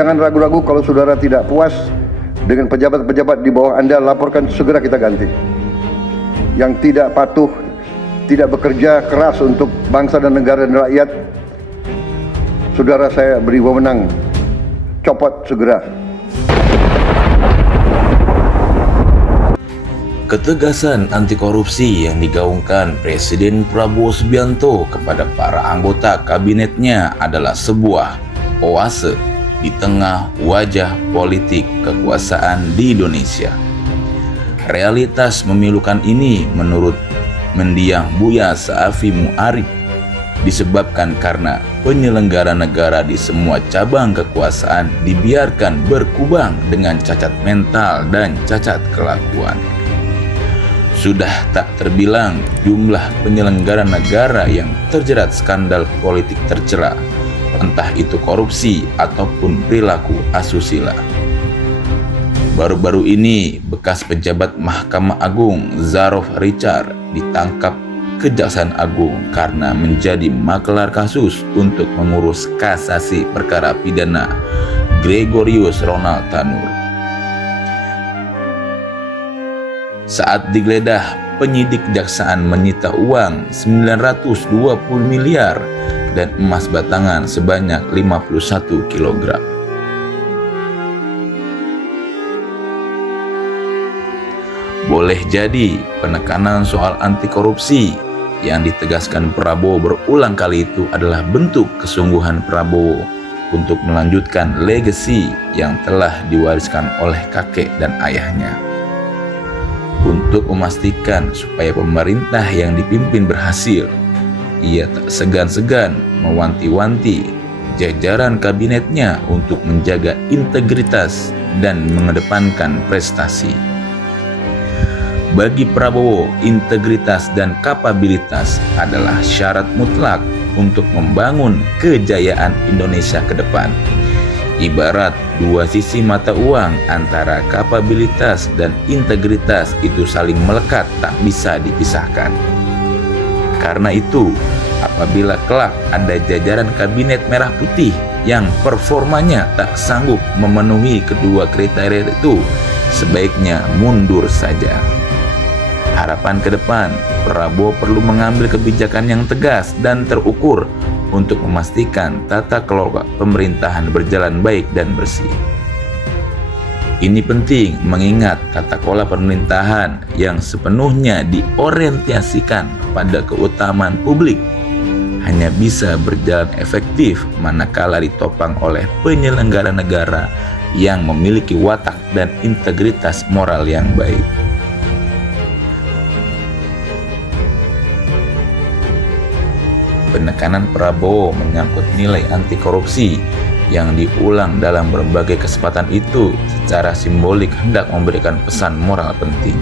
Jangan ragu-ragu kalau saudara tidak puas dengan pejabat-pejabat di bawah Anda, laporkan, segera kita ganti. Yang tidak patuh, tidak bekerja keras untuk bangsa dan negara dan rakyat, saudara saya beri wewenang, copot segera. Ketegasan anti korupsi yang digaungkan Presiden Prabowo Subianto kepada para anggota kabinetnya adalah sebuah oase di tengah wajah politik kekuasaan di Indonesia. Realitas memilukan ini menurut mendiang Buya Sa'afi Mu'arif disebabkan karena penyelenggara negara di semua cabang kekuasaan dibiarkan berkubang dengan cacat mental dan cacat kelakuan. Sudah tak terbilang jumlah penyelenggara negara yang terjerat skandal politik tercela, entah itu korupsi ataupun perilaku asusila. Baru-baru ini, bekas pejabat Mahkamah Agung Zarov Richard ditangkap Kejaksaan Agung karena menjadi makelar kasus untuk mengurus kasasi perkara pidana Gregorius Ronald Tanur. Saat digeledah, penyidik kejaksaan menyita uang 920 miliar dan emas batangan sebanyak 51 kg. Boleh jadi penekanan soal anti korupsi yang ditegaskan Prabowo berulang kali itu adalah bentuk kesungguhan Prabowo untuk melanjutkan legasi yang telah diwariskan oleh kakek dan ayahnya. Untuk memastikan supaya pemerintah yang dipimpin berhasil, ia tak segan-segan mewanti-wanti jajaran kabinetnya untuk menjaga integritas dan mengedepankan prestasi. Bagi Prabowo, integritas dan kapabilitas adalah syarat mutlak untuk membangun kejayaan Indonesia ke depan. Ibarat dua sisi mata uang, antara kapabilitas dan integritas itu saling melekat, tak bisa dipisahkan. Karena itu, apabila kelak ada jajaran kabinet merah putih yang performanya tak sanggup memenuhi kedua kriteria itu, sebaiknya mundur saja. Harapan ke depan, Prabowo perlu mengambil kebijakan yang tegas dan terukur untuk memastikan tata kelola pemerintahan berjalan baik dan bersih. Ini penting mengingat tata kelola pemerintahan yang sepenuhnya diorientasikan pada keutamaan publik hanya bisa berjalan efektif manakala ditopang oleh penyelenggara negara yang memiliki watak dan integritas moral yang baik. Penekanan Prabowo menyangkut nilai anti korupsi yang diulang dalam berbagai kesempatan itu secara simbolik hendak memberikan pesan moral penting.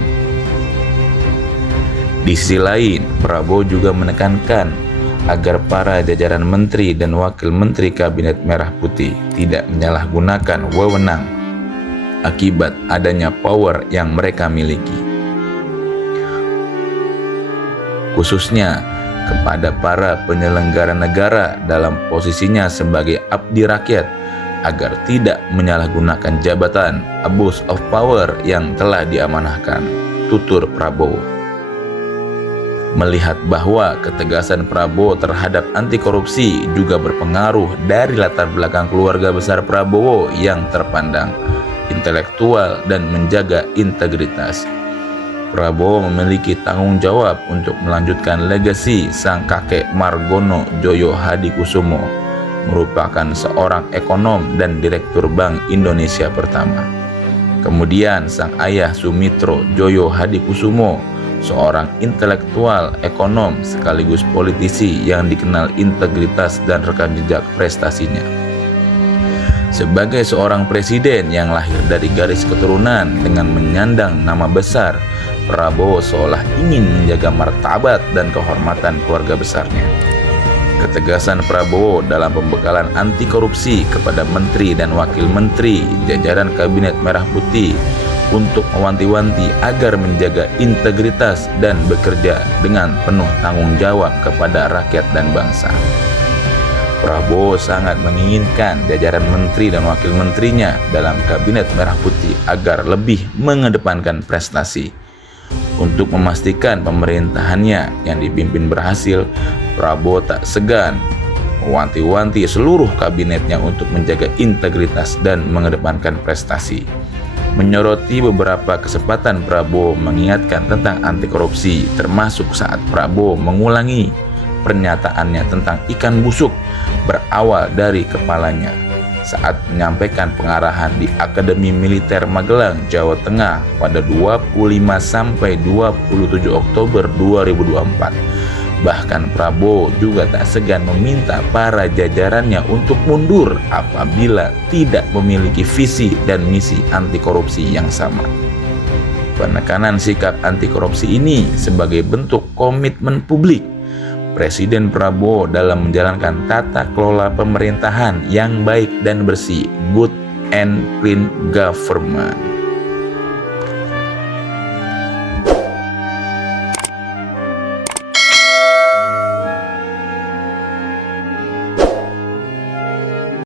Di sisi lain, Prabowo juga menekankan agar para jajaran menteri dan wakil menteri Kabinet Merah Putih tidak menyalahgunakan wewenang akibat adanya power yang mereka miliki. Khususnya kepada para penyelenggara negara dalam posisinya sebagai abdi rakyat agar tidak menyalahgunakan jabatan abuse of power yang telah diamanahkan, tutur Prabowo. Melihat bahwa ketegasan Prabowo terhadap anti korupsi juga berpengaruh dari latar belakang keluarga besar Prabowo yang terpandang, intelektual dan menjaga integritas, Prabowo memiliki tanggung jawab untuk melanjutkan legasi sang kakek Margono Djoyo Hadikusumo, merupakan seorang ekonom dan direktur Bank Indonesia pertama. Kemudian sang ayah Sumitro Djoyo Hadikusumo, seorang intelektual, ekonom sekaligus politisi yang dikenal integritas dan rekam jejak prestasinya. Sebagai seorang presiden yang lahir dari garis keturunan dengan menyandang nama besar, Prabowo seolah ingin menjaga martabat dan kehormatan keluarga besarnya. Ketegasan Prabowo dalam pembekalan anti korupsi kepada menteri dan wakil menteri jajaran Kabinet Merah Putih untuk mewanti-wanti agar menjaga integritas dan bekerja dengan penuh tanggung jawab kepada rakyat dan bangsa. Prabowo sangat menginginkan jajaran menteri dan wakil menterinya dalam kabinet merah putih agar lebih mengedepankan prestasi. Untuk memastikan pemerintahannya yang dipimpin berhasil, Prabowo tak segan mewanti-wanti seluruh kabinetnya untuk menjaga integritas dan mengedepankan prestasi. Menyoroti beberapa kesempatan, Prabowo mengingatkan tentang anti korupsi, termasuk saat Prabowo mengulangi pernyataannya tentang ikan busuk berawal dari kepalanya saat menyampaikan pengarahan di Akademi Militer Magelang, Jawa Tengah pada 25 sampai 27 Oktober 2024. Bahkan Prabowo juga tak segan meminta para jajarannya untuk mundur apabila tidak memiliki visi dan misi anti korupsi yang sama. Penekanan sikap anti korupsi ini sebagai bentuk komitmen publik Presiden Prabowo dalam menjalankan tata kelola pemerintahan yang baik dan bersih, good and clean government.